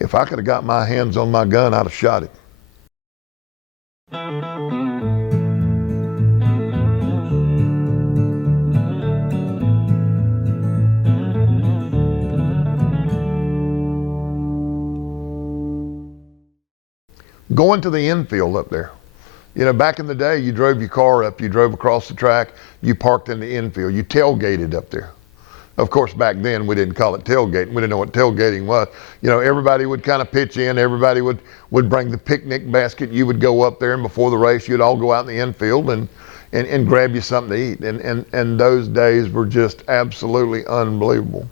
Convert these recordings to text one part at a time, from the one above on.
If I could have got my hands on my gun, I'd have shot him. Going to the infield up there. You know, back in the day, you drove your car up, you drove across the track, you parked in the infield, you tailgated up there. Of course, back then, we didn't call it tailgating. We didn't know what tailgating was. You know, everybody would kind of pitch in, everybody would bring the picnic basket. You would go up there, and before the race, you'd all go out in the infield and grab you something to eat. And those days were just absolutely unbelievable.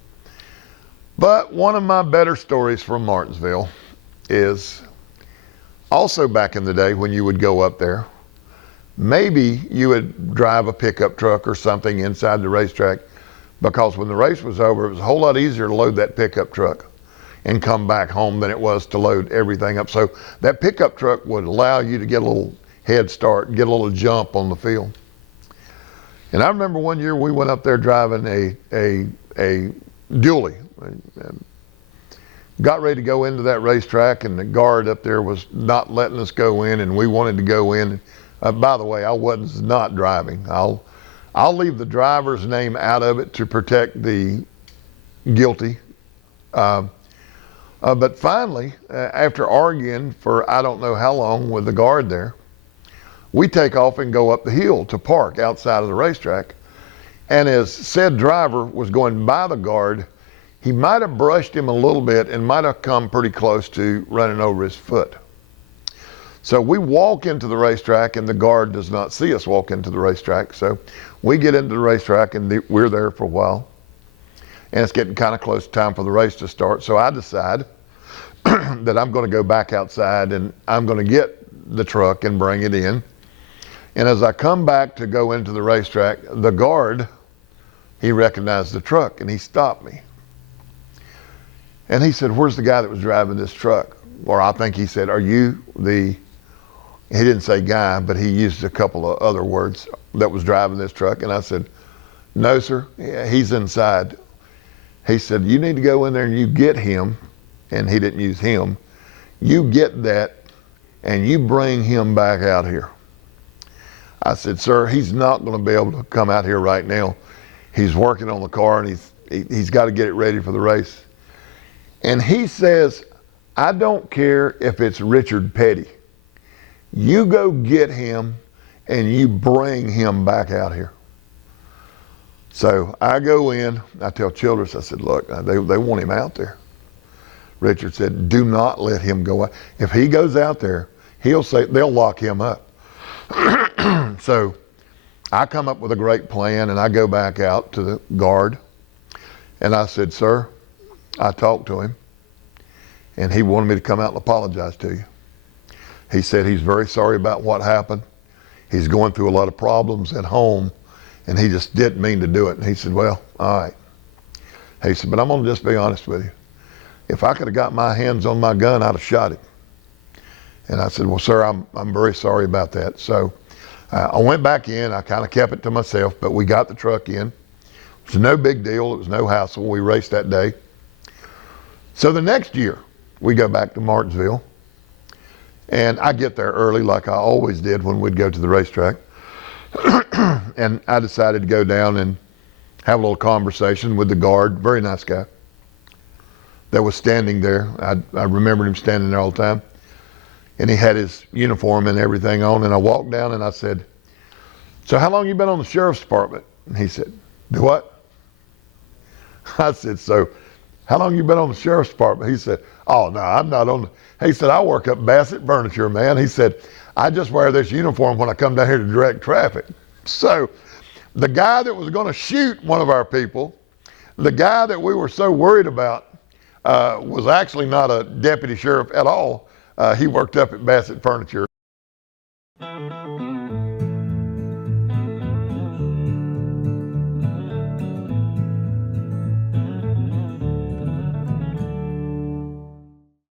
But one of my better stories from Martinsville is also back in the day when you would go up there, maybe you would drive a pickup truck or something inside the racetrack, because when the race was over, it was a whole lot easier to load that pickup truck and come back home than it was to load everything up. So that pickup truck would allow you to get a little head start, get a little jump on the field. And I remember one year we went up there driving a dually. Got ready to go into that racetrack, and the guard up there was not letting us go in, and we wanted to go in. By the way, I was not driving. I'll leave the driver's name out of it to protect the guilty. But finally, after arguing for I don't know how long with the guard there, we take off and go up the hill to park outside of the racetrack. And as said driver was going by the guard, he might have brushed him a little bit and might have come pretty close to running over his foot. So we walk into the racetrack, and the guard does not see us walk into the racetrack. So we get into the racetrack, and we're there for a while. And it's getting kind of close to time for the race to start. So I decide that I'm going to go back outside, and I'm going to get the truck and bring it in. And as I come back to go into the racetrack, the guard, he recognized the truck, and he stopped me. And he said, "Where's the guy that was driving this truck?" Or I think he said, "Are you the," he didn't say guy, but he used a couple of other words, "that was driving this truck?" And I said, "No, sir, he's inside." He said, "You need to go in there and you get him," and he didn't use him, "you get that and you bring him back out here." I said, "Sir, he's not going to be able to come out here right now. He's working on the car, and he's got to get it ready for the race." And he says, "I don't care if it's Richard Petty. You go get him and you bring him back out here." So I go in, I tell Childress, I said, "Look, they want him out there." Richard said, "Do not let him go out. If he goes out there, he'll say they'll lock him up." So I come up with a great plan, and I go back out to the guard, and I said, "Sir," I talked to him, and he wanted me to come out and apologize to you. He said he's very sorry about what happened. He's going through a lot of problems at home, and he just didn't mean to do it. And he said, "Well, all right." He said, "But I'm going to just be honest with you. If I could have got my hands on my gun, I'd have shot him." And I said, "Well, sir, I'm very sorry about that." So I went back in. I kind of kept it to myself, but we got the truck in. It was no big deal. It was no hassle. We raced that day. So the next year, we go back to Martinsville, and I get there early like I always did when we'd go to the racetrack. And I decided to go down and have a little conversation with the guard, very nice guy, that was standing there. I remembered him standing there all the time. And he had his uniform and everything on, and I walked down and I said, "So how long you been on the sheriff's department?" And he said, "Do what?" I said, "So how long you been on the sheriff's department?" He said, "Oh, no, I'm not on the," he said, "I work up Bassett Furniture, man." He said, "I just wear this uniform when I come down here to direct traffic." So the guy that was going to shoot one of our people, the guy that we were so worried about, was actually not a deputy sheriff at all. He worked up at Bassett Furniture,